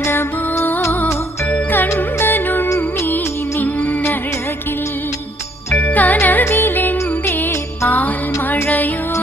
കണ്ണനമോ പാൽ മഴയോ